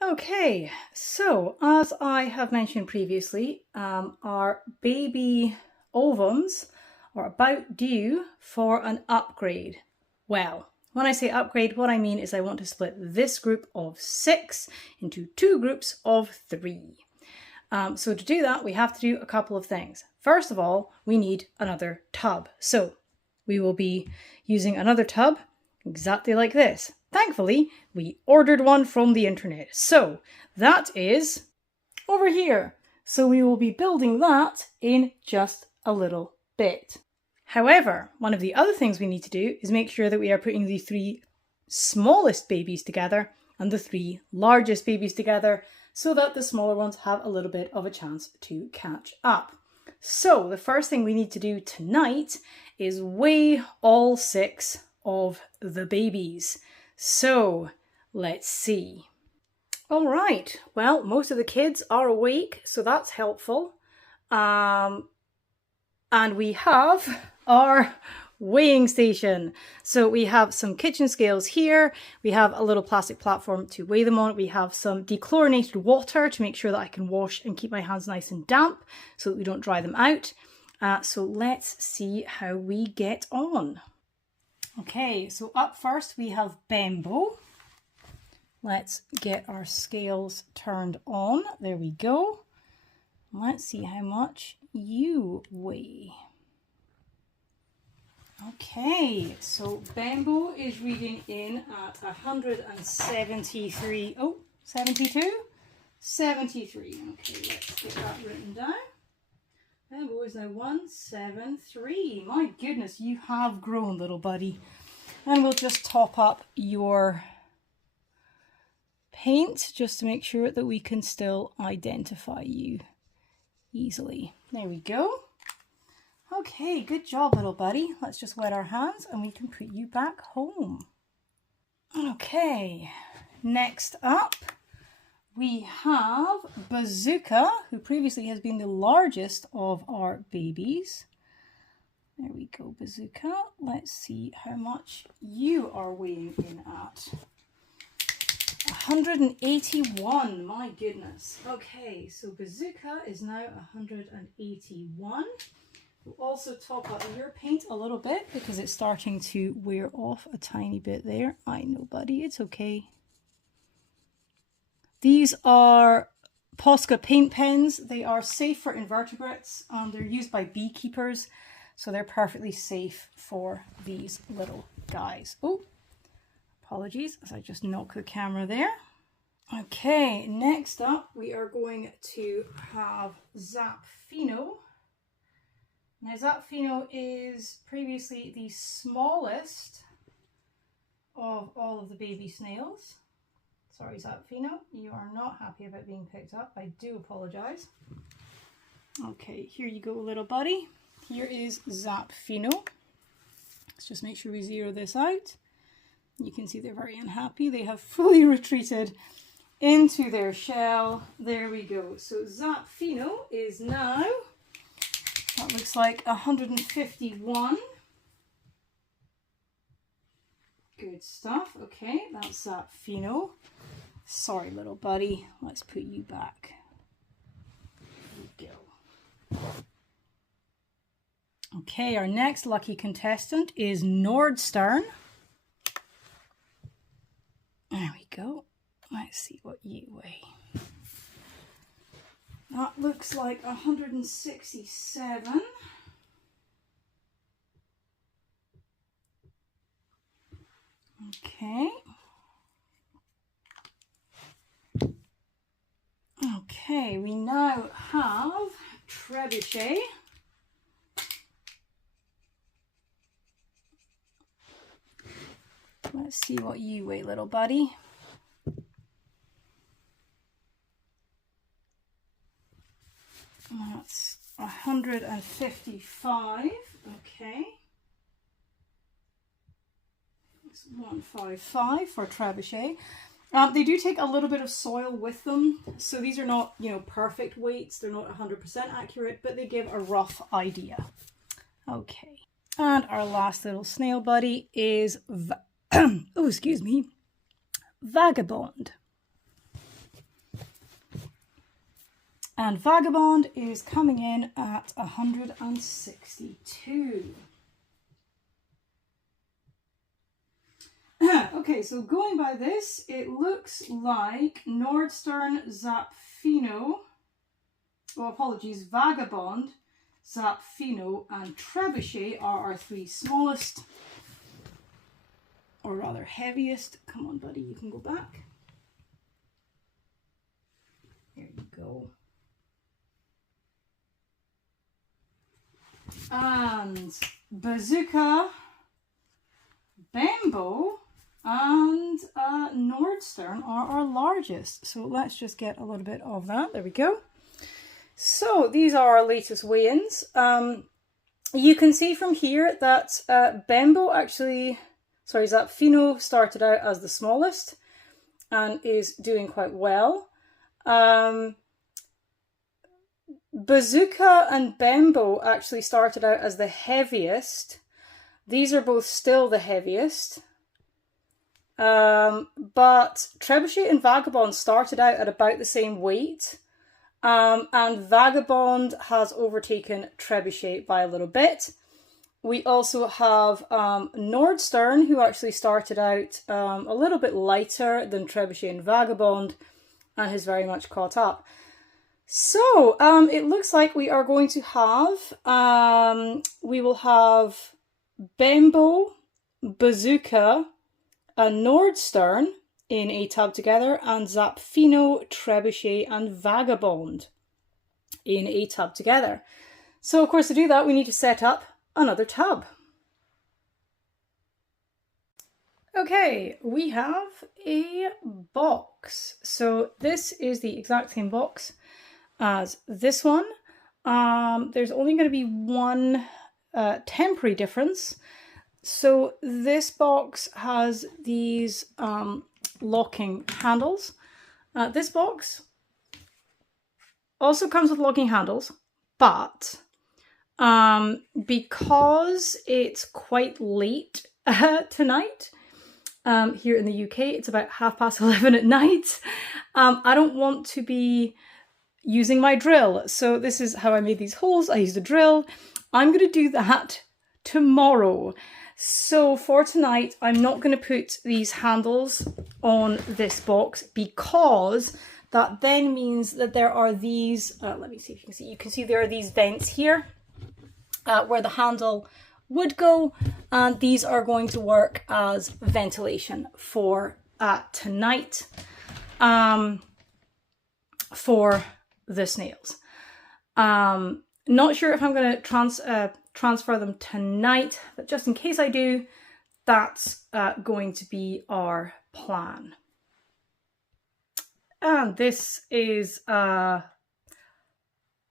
Okay, so as I have mentioned previously, our baby ovums are about due for an upgrade. Well, when I say upgrade, what I mean is I want to split this group of 6 into 2 groups of 3. So to do that, we have to do a couple of things. First of all, we need another tub. So we will be using another tub exactly like this. Thankfully, we ordered one from the internet. So that is over here. So we will be building that in just a little bit. However, one of the other things we need to do is make sure that we are putting the 3 smallest babies together and the 3 largest babies together so that the smaller ones have a little bit of a chance to catch up. So the first thing we need to do tonight is weigh all 6 of the babies. So let's see. All right, well, most of the kids are awake, so that's helpful. And we have our weighing station. So we have some kitchen scales here. We have a little plastic platform to weigh them on. We have some dechlorinated water to make sure that I can wash and keep my hands nice and damp so that we don't dry them out. So let's see how we get on. Okay, so up first we have Bembo. Let's get our scales turned on. There we go. Let's see how much you weigh. Okay, so Bembo is reading in at 173. Oh, 72? 73. Okay, let's get that written down. Bembo is now 173. My goodness, you have grown, little buddy. And we'll just top up your paint just to make sure that we can still identify you easily. There we go. Okay, good job, little buddy. Let's just wet our hands and we can put you back home. Okay, next up we have Bazooka, who previously has been the largest of our babies. There we go, Bazooka. Let's see how much you are weighing in at. 181, my goodness. Okay, so Bazooka is now 181. We'll also top up your paint a little bit because it's starting to wear off a tiny bit there. I know, buddy, it's okay. These are Posca paint pens. They are safe for invertebrates. They're used by beekeepers, so they're perfectly safe for these little guys. Oh, apologies, as I just knocked the camera there. Okay, next up we are going to have Zapfino. Now Zapfino is previously the smallest of all of the baby snails. Sorry, Zapfino, you are not happy about being picked up. I do apologize. Okay, here you go, little buddy. Here is Zapfino. Let's just make sure we zero this out. You can see they're very unhappy. They have fully retreated into their shell. There we go. So Zapfino is now, that looks like 151. Good stuff. Okay, that's Zapfino. Sorry, little buddy. Let's put you back. There we go. Okay, our next lucky contestant is Nordstern. There we go. Let's see what you weigh. That looks like 167. Okay. Okay, we now have Trebuchet. Let's see what you weigh, little buddy. That's 155. Okay. It's 155 for Trebuchet. They do take a little bit of soil with them, so these are not, perfect weights. They're not 100% accurate, but they give a rough idea. Okay. And our last little snail buddy is, Vagabond. And Vagabond is coming in at 162. Okay, so going by this, it looks like Nordstern, Zapfino, well, apologies, Vagabond, Zapfino, and Trebuchet are our three smallest, or rather heaviest. Come on, buddy, you can go back. There you go. And Bazooka, Bembo, and Nordstern are our largest. So let's just get a little bit of that. There we go. So these are our latest weigh-ins. You can see from here that Bembo actually, Zapfino started out as the smallest and is doing quite well. Bazooka and Bembo actually started out as the heaviest. These are both still the heaviest. But Trebuchet and Vagabond started out at about the same weight. And Vagabond has overtaken Trebuchet by a little bit. We also have Nordstern, who actually started out a little bit lighter than Trebuchet and Vagabond and has very much caught up. So it looks like we are going to have, we will have Bembo, Bazooka, and Nordstern in a tub together, and Zapfino, Trebuchet, and Vagabond in a tub together. So of course to do that we need to set up another tub. Okay, we have a box. So this is the exact same box as this one. There's only going to be one temporary difference. So this box has these locking handles. This box also comes with locking handles, but because it's quite late tonight here in the UK, it's about 11:30 at night, I don't want to be using my drill. So this is how I made these holes. I used a drill. I'm going to do that tomorrow. So for tonight, I'm not going to put these handles on this box because that then means that there are these, let me see if you can see there are these vents here where the handle would go, and these are going to work as ventilation for tonight for the snails. Not sure if I'm going to transfer them tonight, but just in case I do, that's going to be our plan. And this is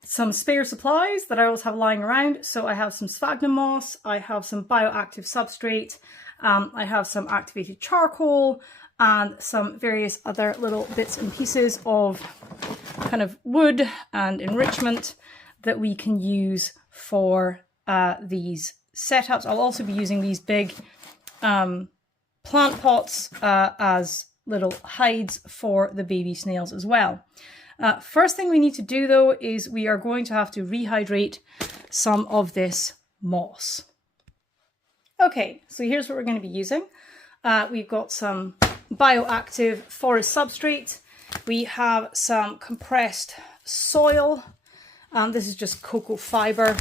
some spare supplies that I always have lying around. So I have some sphagnum moss, I have some bioactive substrate, I have some activated charcoal, and some various other little bits and pieces of kind of wood and enrichment that we can use for these setups. I'll also be using these big plant pots as little hides for the baby snails as well. First thing we need to do though is we are going to have to rehydrate some of this moss. Okay, so here's what we're going to be using. We've got some bioactive forest substrate. We have some compressed soil. This is just cocoa fiber.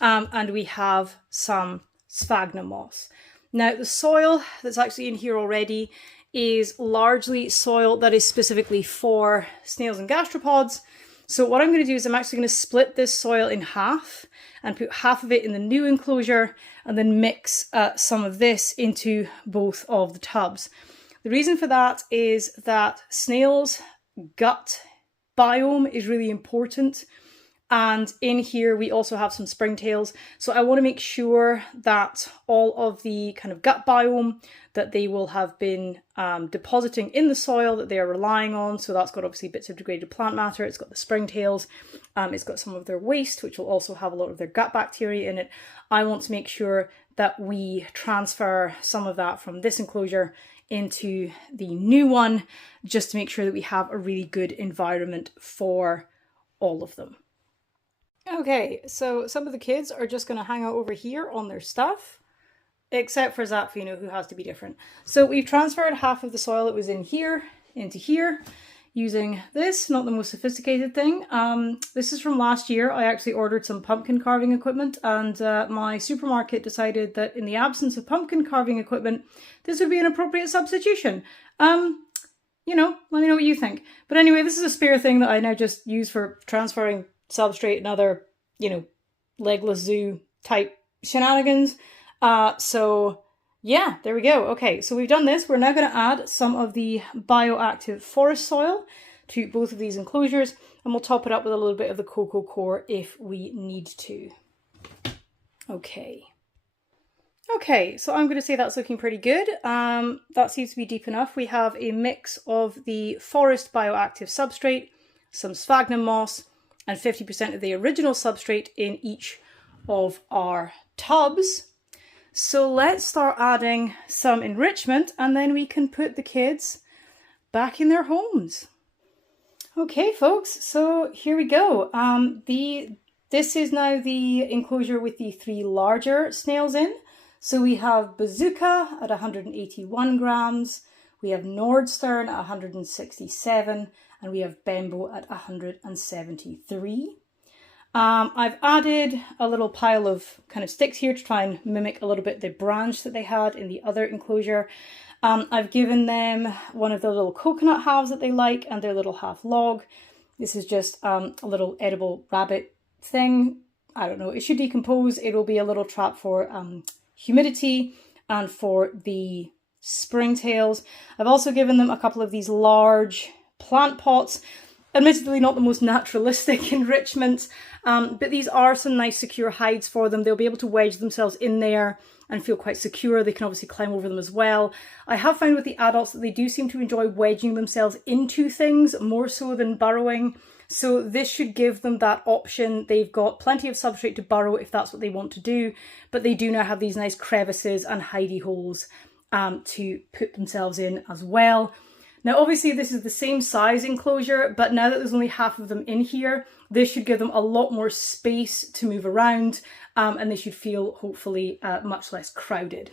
And we have some sphagnum moss. Now the soil that's actually in here already is largely soil that is specifically for snails and gastropods. So what I'm going to do is I'm actually going to split this soil in half and put half of it in the new enclosure and then mix some of this into both of the tubs. The reason for that is that snails' gut biome is really important. And in here, we also have some springtails. So I want to make sure that all of the kind of gut biome that they will have been depositing in the soil that they are relying on. So that's got obviously bits of degraded plant matter. It's got the springtails. It's got some of their waste, which will also have a lot of their gut bacteria in it. I want to make sure that we transfer some of that from this enclosure into the new one, just to make sure that we have a really good environment for all of them. Okay, so some of the kids are just going to hang out over here on their stuff, except for Zapfino, who has to be different. So we've transferred half of the soil that was in here into here using this, not the most sophisticated thing. This is from last year. I actually ordered some pumpkin carving equipment, and my supermarket decided that in the absence of pumpkin carving equipment, this would be an appropriate substitution. You know, let me know what you think. But anyway, this is a spare thing that I now just use for transferring substrate and other, you know, legless zoo type shenanigans. So yeah, there we go. Okay, so we've done this. We're now going to add some of the bioactive forest soil to both of these enclosures, and we'll top it up with a little bit of the cocoa core if we need to. Okay. Okay, so I'm going to say that's looking pretty good. That seems to be deep enough. We have a mix of the forest bioactive substrate, some sphagnum moss, and 50% of the original substrate in each of our tubs. So let's start adding some enrichment, and then we can put the kids back in their homes. Okay, folks, so here we go. This is now the enclosure with the 3 larger snails in. So we have Bazooka at 181 grams, we have Nordstern at 167, and we have Bembo at 173. I've added a little pile of kind of sticks here to try and mimic a little bit the branch that they had in the other enclosure. I've given them one of the little coconut halves that they like and their little half log. This is just a little edible rabbit thing. I don't know, it should decompose. It'll be a little trap for humidity and for the springtails. I've also given them a couple of these large plant pots. Admittedly not the most naturalistic enrichment, but these are some nice secure hides for them. They'll be able to wedge themselves in there and feel quite secure. They can obviously climb over them as well. I have found with the adults that they do seem to enjoy wedging themselves into things more so than burrowing. So this should give them that option. They've got plenty of substrate to burrow if that's what they want to do, but they do now have these nice crevices and hidey holes to put themselves in as well. Now, obviously this is the same size enclosure, but now that there's only half of them in here, this should give them a lot more space to move around, and they should feel hopefully much less crowded.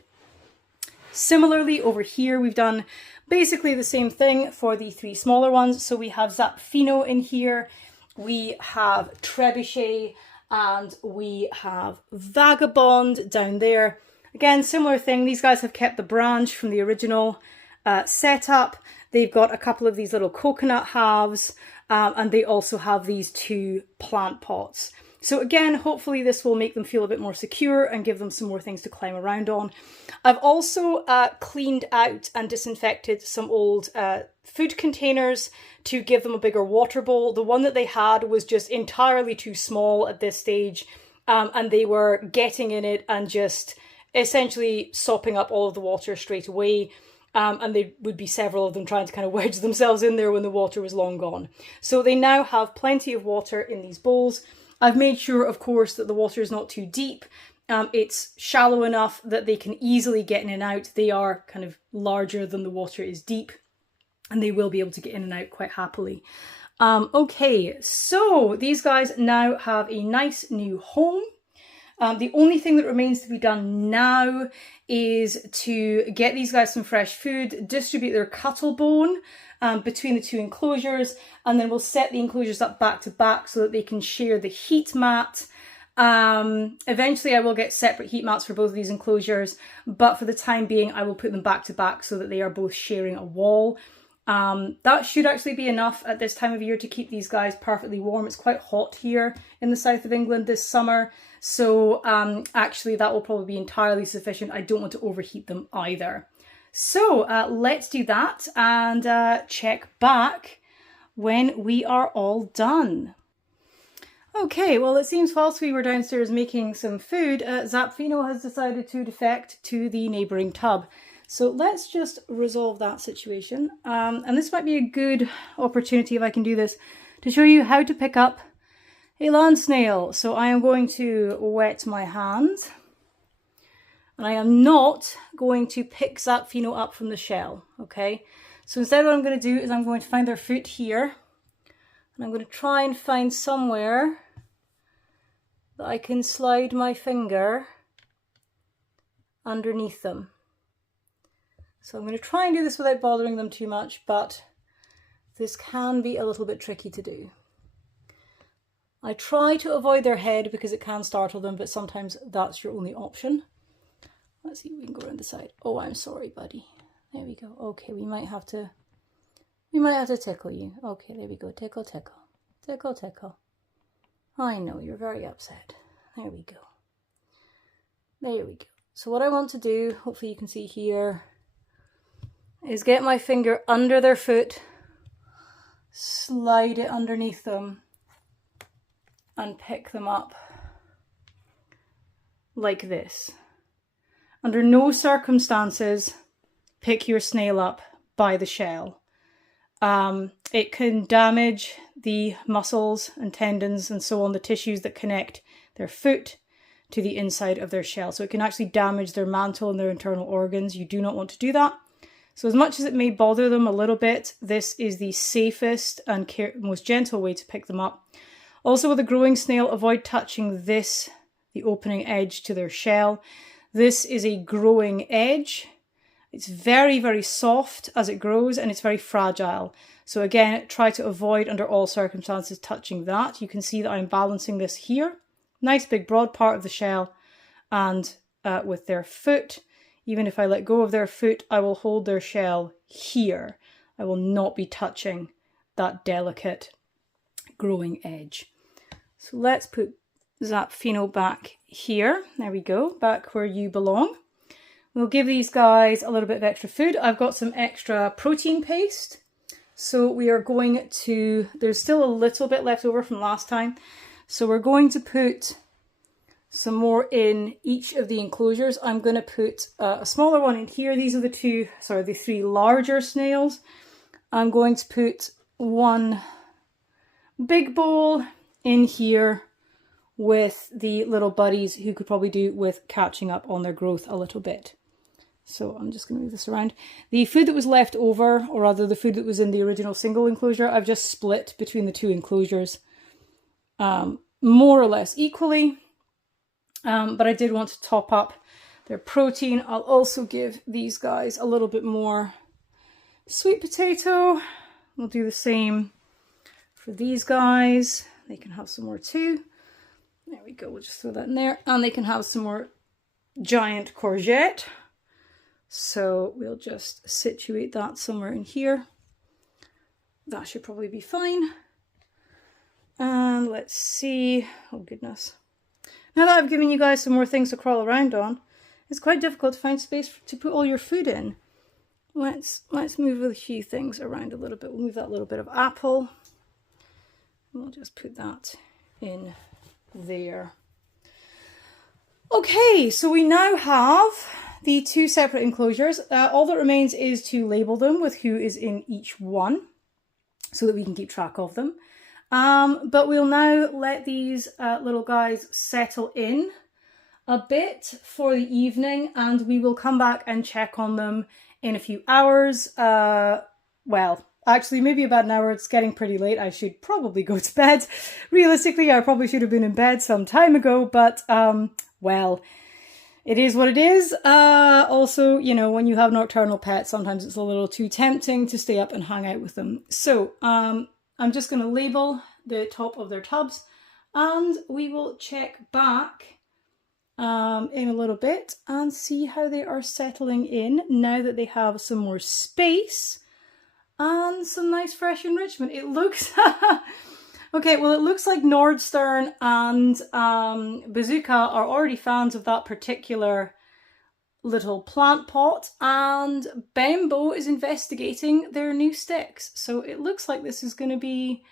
Similarly, over here, we've done basically the same thing for the 3 smaller ones. So we have Zapfino in here, we have Trebuchet, and we have Vagabond down there. Again, similar thing. These guys have kept the branch from the original setup. They've got a couple of these little coconut halves, and they also have these 2 plant pots. So again, hopefully this will make them feel a bit more secure and give them some more things to climb around on. I've also cleaned out and disinfected some old food containers to give them a bigger water bowl. The one that they had was just entirely too small at this stage, and they were getting in it and just essentially sopping up all of the water straight away. And there would be several of them trying to kind of wedge themselves in there when the water was long gone. So they now have plenty of water in these bowls. I've made sure, of course, that the water is not too deep. It's shallow enough that they can easily get in and out. They are kind of larger than the water is deep, and they will be able to get in and out quite happily. Okay, so these guys now have a nice new home. The only thing that remains to be done now is to get these guys some fresh food, distribute their cuttle bone between the 2 enclosures, and then we'll set the enclosures up back to back so that they can share the heat mat. Eventually I will get separate heat mats for both of these enclosures, but for the time being I will put them back to back so that they are both sharing a wall. That should actually be enough at this time of year to keep these guys perfectly warm. It's quite hot here in the south of England this summer, so actually that will probably be entirely sufficient. I don't want to overheat them either. So let's do that and check back when we are all done. Okay, well it seems whilst we were downstairs making some food, Zapfino has decided to defect to the neighbouring tub. So let's just resolve that situation. And this might be a good opportunity, if I can do this, to show you how to pick up a land snail. So I am going to wet my hand. And I am not going to pick Zapfino up from the shell, okay? So instead what I'm going to do is I'm going to find their foot here. And I'm going to try and find somewhere that I can slide my finger underneath them. So I'm going to try and do this without bothering them too much, but this can be a little bit tricky to do. I try to avoid their head because it can startle them, but sometimes that's your only option. Let's see if we can go around the side. Oh, I'm sorry, buddy. There we go. Okay, we might have to tickle you. Okay, there we go. Tickle, tickle. Tickle, tickle. I know, you're very upset. There we go. There we go. So what I want to do, hopefully you can see here, is get my finger under their foot, slide it underneath them, and pick them up like this. Under no circumstances, pick your snail up by the shell. It can damage the muscles and tendons and so on, the tissues that connect their foot to the inside of their shell. So it can actually damage their mantle and their internal organs. You do not want to do that. So as much as it may bother them a little bit, this is the safest and most gentle way to pick them up. Also with a growing snail, avoid touching this, the opening edge to their shell. This is a growing edge. It's very, very soft as it grows and it's very fragile. So again, try to avoid under all circumstances touching that. You can see that I'm balancing this here. Nice big broad part of the shell, and with their foot, even if I let go of their foot, I will hold their shell here. I will not be touching that delicate growing edge. So let's put Zapfino back here. There we go, back where you belong. We'll give these guys a little bit of extra food. I've got some extra protein paste. So we are going to, there's still a little bit left over from last time. So we're going to put some more in each of the enclosures. I'm going to put a smaller one in here. These are the three larger snails. I'm going to put one big bowl in here with the little buddies who could probably do with catching up on their growth a little bit. So I'm just going to move this around. The food that was left over, or rather the food that was in the original single enclosure, I've just split between the two enclosures more or less equally. But I did want to top up their protein. I'll also give these guys a little bit more sweet potato. We'll do the same for these guys. They can have some more too. There we go, we'll just throw that in there. And they can have some more giant courgette. So we'll just situate that somewhere in here. That should probably be fine. And let's see, oh goodness. Now that I've given you guys some more things to crawl around on, it's quite difficult to find space to put all your food in. Let's move a few things around a little bit. We'll move that little bit of apple. We'll just put that in there. Okay, so we now have the two separate enclosures. All that remains is to label them with who is in each one so that we can keep track of them. But we'll now let these little guys settle in a bit for the evening, and we will come back and check on them in a few hours. Well, actually maybe about an hour. It's getting pretty late. I should probably go to bed. Realistically, I probably should have been in bed some time ago, but well, it is what it is. Also, you know, when you have nocturnal pets, sometimes it's a little too tempting to stay up and hang out with them. So I'm just going to label the top of their tubs, and we will check back in a little bit and see how they are settling in now that they have some more space and some nice fresh enrichment. It looks okay, well, it looks like Nordstern and Bazooka are already fans of that particular little plant pot, and Bembo is investigating their new sticks. So it looks like this is going to be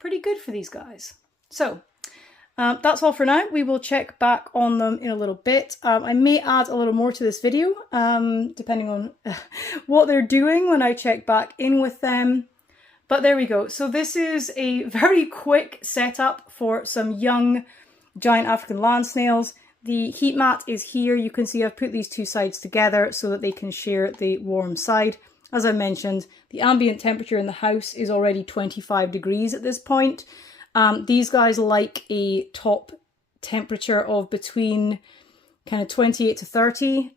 pretty good for these guys. So that's all for now. We will check back on them in a little bit. I may add a little more to this video, depending on what they're doing when I check back in with them. But there we go. So this is a very quick setup for some young giant African land snails. The heat mat is here. You can see I've put these two sides together so that they can share the warm side. as I mentioned, the ambient temperature in the house is already 25 degrees at this point. These guys like a top temperature of between kind of 28 to 30.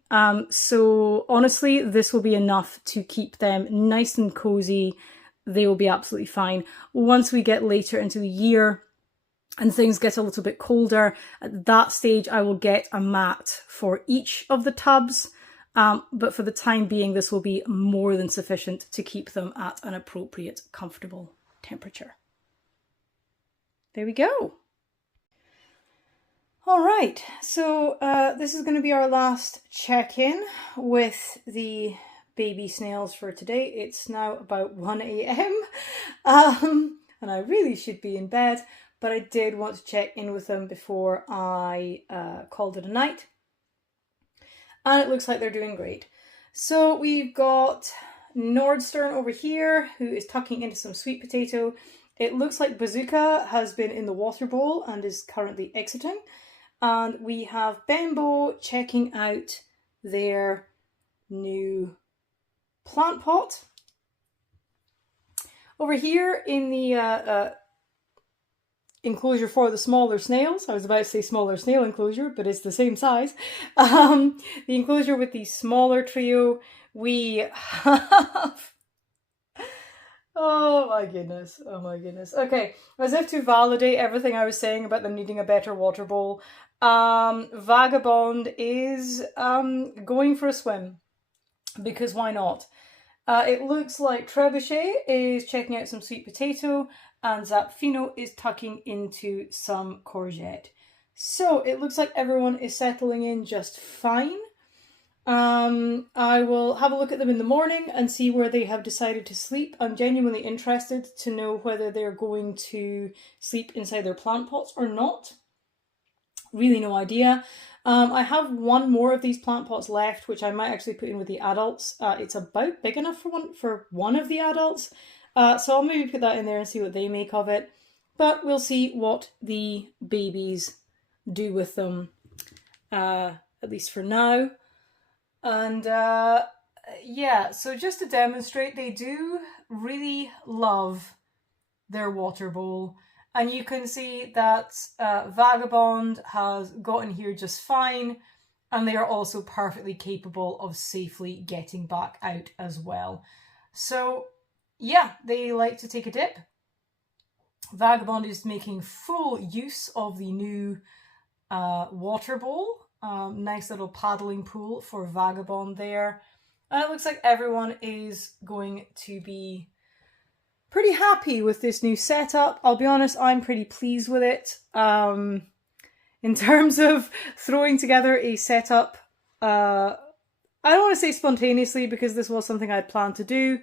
So honestly, this will be enough to keep them nice and cozy. They will be absolutely fine. Once we get later into the year and things get a little bit colder, at that stage I will get a mat for each of the tubs. But for the time being, this will be more than sufficient to keep them at an appropriate, comfortable temperature. There we go. All right, so this is going to be our last check-in with the baby snails for today. It's now about 1 a.m. And I really should be in bed, but I did want to check in with them before I called it a night. And it looks like they're doing great. So we've got Nordstern over here, who is tucking into some sweet potato. It looks like Bazooka has been in the water bowl and is currently exiting. And we have Bembo checking out their new plant pot. Over here in the enclosure for the smaller snails, I was about to say smaller snail enclosure, but it's the same size. The enclosure with the smaller trio, we have... Oh my goodness, oh my goodness. Okay, as if to validate everything I was saying about them needing a better water bowl, Vagabond is going for a swim, because why not? It looks like Trebuchet is checking out some sweet potato, and Zapfino is tucking into some courgette. So it looks like everyone is settling in just fine. I will have a look at them in the morning and see where they have decided to sleep. I'm genuinely interested to know whether they're going to sleep inside their plant pots or not. Really no idea. I have one more of these plant pots left, which I might actually put in with the adults. It's about big enough for one of the adults. So I'll maybe put that in there and see what they make of it. But we'll see what the babies do with them, at least for now. And yeah, so just to demonstrate, they do really love their water bowl. And you can see that Vagabond has gotten here just fine. And they are also perfectly capable of safely getting back out as well. So yeah, they like to take a dip. Vagabond is making full use of the new water bowl. Nice little paddling pool for Vagabond there. And it looks like everyone is going to be pretty happy with this new setup. I'll be honest, I'm pretty pleased with it. In terms of throwing together a setup, I don't want to say spontaneously because this was something I'd planned to do.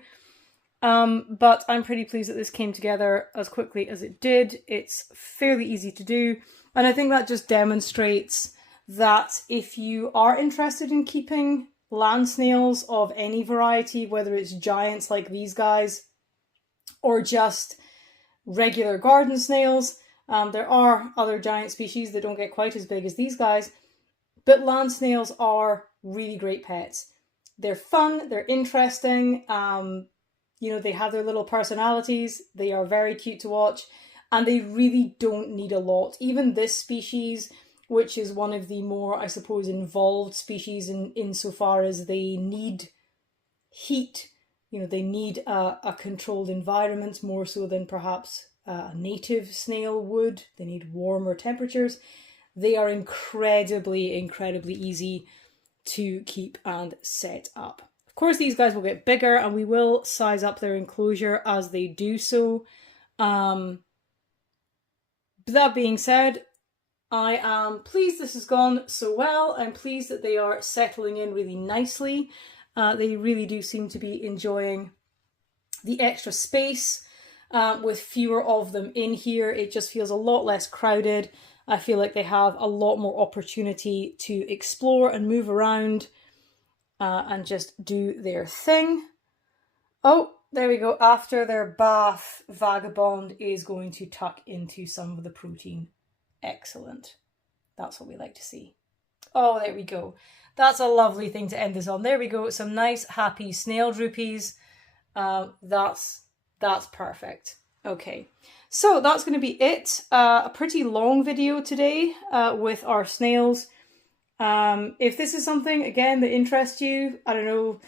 But I'm pretty pleased that this came together as quickly as it did. It's fairly easy to do. And I think that just demonstrates that if you are interested in keeping land snails of any variety, whether it's giants like these guys or just regular garden snails, there are other giant species that don't get quite as big as these guys, but land snails are really great pets. They're fun, they're interesting, you know, they have their little personalities, they are very cute to watch, and they really don't need a lot. Even this species, which is one of the more, I suppose, involved species insofar as they need heat. You know, they need a controlled environment more so than perhaps a native snail would. They need warmer temperatures. They are incredibly, incredibly easy to keep and set up. Of course, these guys will get bigger and we will size up their enclosure as they do so. But that being said, I am pleased this has gone so well. I'm pleased that they are settling in really nicely. They really do seem to be enjoying the extra space. With fewer of them in here, it just feels a lot less crowded. I feel like they have a lot more opportunity to explore and move around and just do their thing. Oh, there we go. After their bath, Vagabond is going to tuck into some of the protein. Excellent. That's what we like to see. Oh, there we go. That's a lovely thing to end this on. There we go. Some nice, happy snail droopies. that's perfect. Okay, so that's going to be it. A pretty long video today with our snails. If this is something, again, that interests you, I don't know,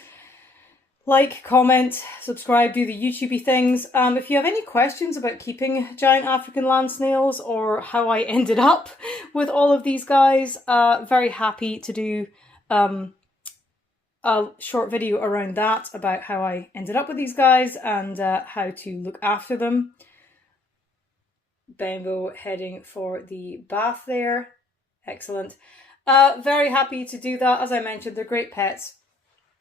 like, comment, subscribe, do the YouTubey things. If you have any questions about keeping giant African land snails or how I ended up with all of these guys, very happy to do a short video around that, about how I ended up with these guys and how to look after them. Bembo heading for the bath there. Excellent. Very happy to do that. As I mentioned, they're great pets.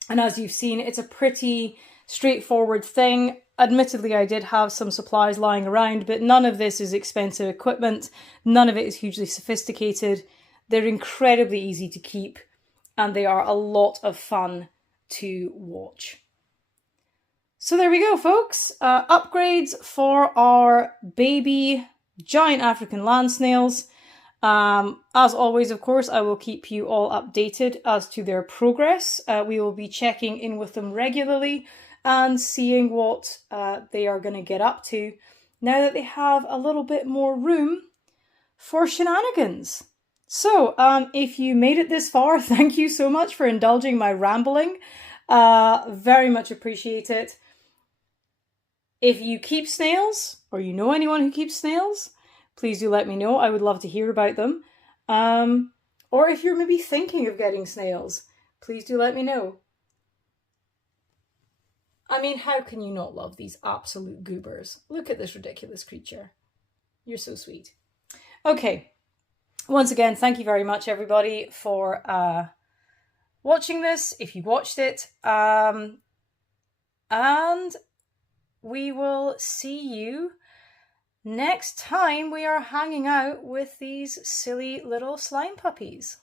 And as you've seen, it's a pretty straightforward thing. Admittedly, I did have some supplies lying around, but none of this is expensive equipment. None of it is hugely sophisticated. They're incredibly easy to keep, and they are a lot of fun to watch. So there we go, folks. Upgrades for our baby giant African land snails. As always, of course, I will keep you all updated as to their progress. We will be checking in with them regularly and seeing what they are going to get up to now that they have a little bit more room for shenanigans. So, if you made it this far, thank you so much for indulging my rambling. Very much appreciate it. If you keep snails, or you know anyone who keeps snails, please do let me know. I would love to hear about them. Or if you're maybe thinking of getting snails, please do let me know. I mean, how can you not love these absolute goobers? Look at this ridiculous creature. You're so sweet. Okay. Once again, thank you very much, everybody, for watching this, if you watched it. And we will see you next time we are hanging out with these silly little slime puppies.